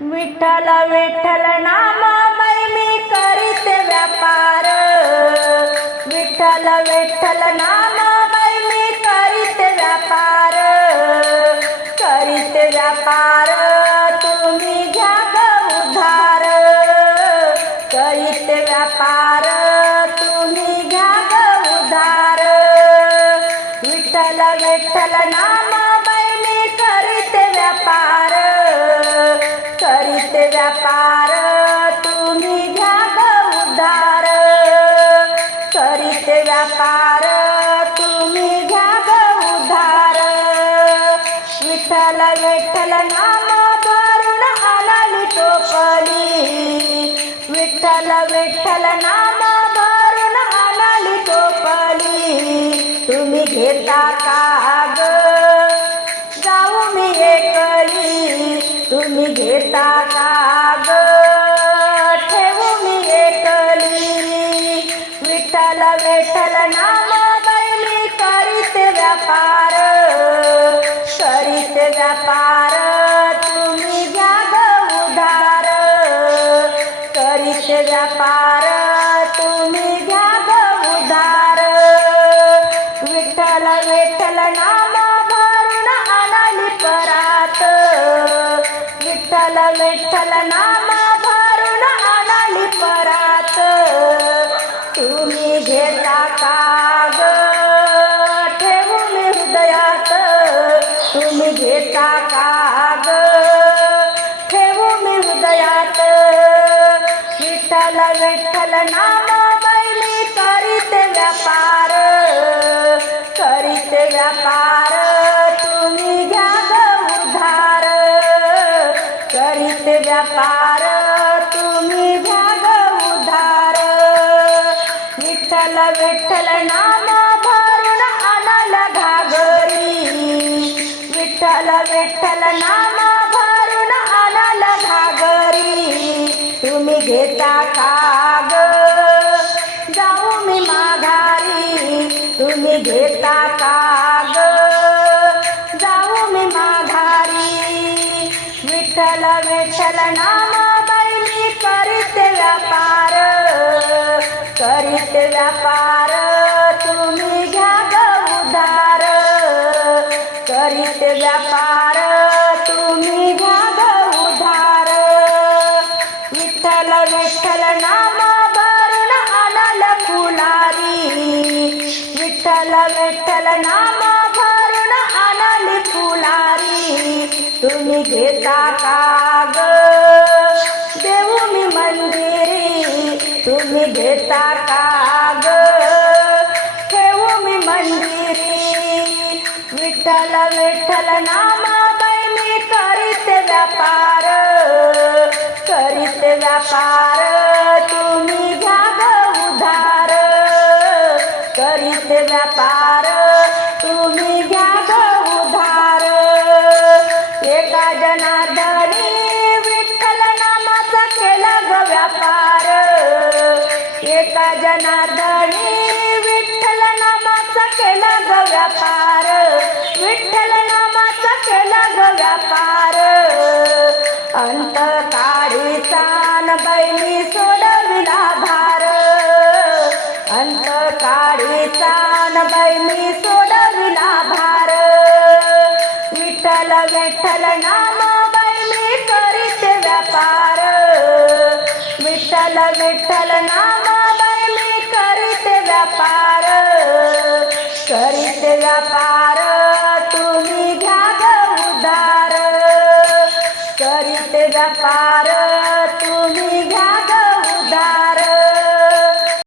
विठ्ठल विठ्ठल नामामय मी करीत व्यापार. विठ्ठल विठ्ठल नामामय मी करीत व्यापार. करीत व्यापार तुम्ही घ्या ग उधार. करीत व्यापार तुम्ही घ्या ग उधार. विठ्ठल विठ्ठल नामामय मी करीत व्यापार. पार तुम्ही घ्या ग उधार करीत व्यापार तुम्ही घ्या उद्धार. उधार विठ्ठल विठ्ठल नाम भरून आलाली टोपली विठ्ठल विठ्ठल नाम भरून आलाली टोपली तुम्ही घेता का विठ्ठल विठ्ठल नाम बैली करीत व्यापार. करीत व्यापार तुम्ही घ्या ग उधार. करीत व्यापार तुम्ही घ्या ग उधार. विठ्ठल विठ्ठल नाम भरून आणाली परात. विठ्ठल विठ्ठल नाम भरून हृदयात. विठ्ठल विठ्ठल नाम मैली करीत व्यापार. करीत व्यापार तुम्ही घ्या ग उधार करीत व्यापार तुम्ही घ्या ग उधार विठ्ठल विठ्ठल नाम भरून आणाला घागरी. विठ्ठल विठ्ठल नाम घेता का जाऊ मी माघारी तुम्ही घेता का जाऊ मी माघारी विठ्ठल विठ्ठल नाम बैली करीत व्यापार. करीत व्यापार तुम्ही घ्या ग उधार. करीत व्यापार फुलारी विठ्ठल विठ्ठल नाम भरून आणाली फुलारी। तुम्ही घेता का ग? देऊ मी मंदिरी। तुम्ही घेता का ग? ठेवू मी मंदिरी। विठ्ठल विठ्ठल नाम मी करीत व्यापार। करीत व्यापार। जनार्दनी विठ्ठल नामाचा केला ग व्यापार. विठ्ठल नामाचा केला ग व्यापार. अंत काळी चान बैली सोडविला भार. अंत काळी चान बैली सोडविला भार. विठ्ठल विठ्ठल नामा बैली करीत व्यापार. विठ्ठल विठ्ठल नाम उधार करीत व्यापार तुम्ही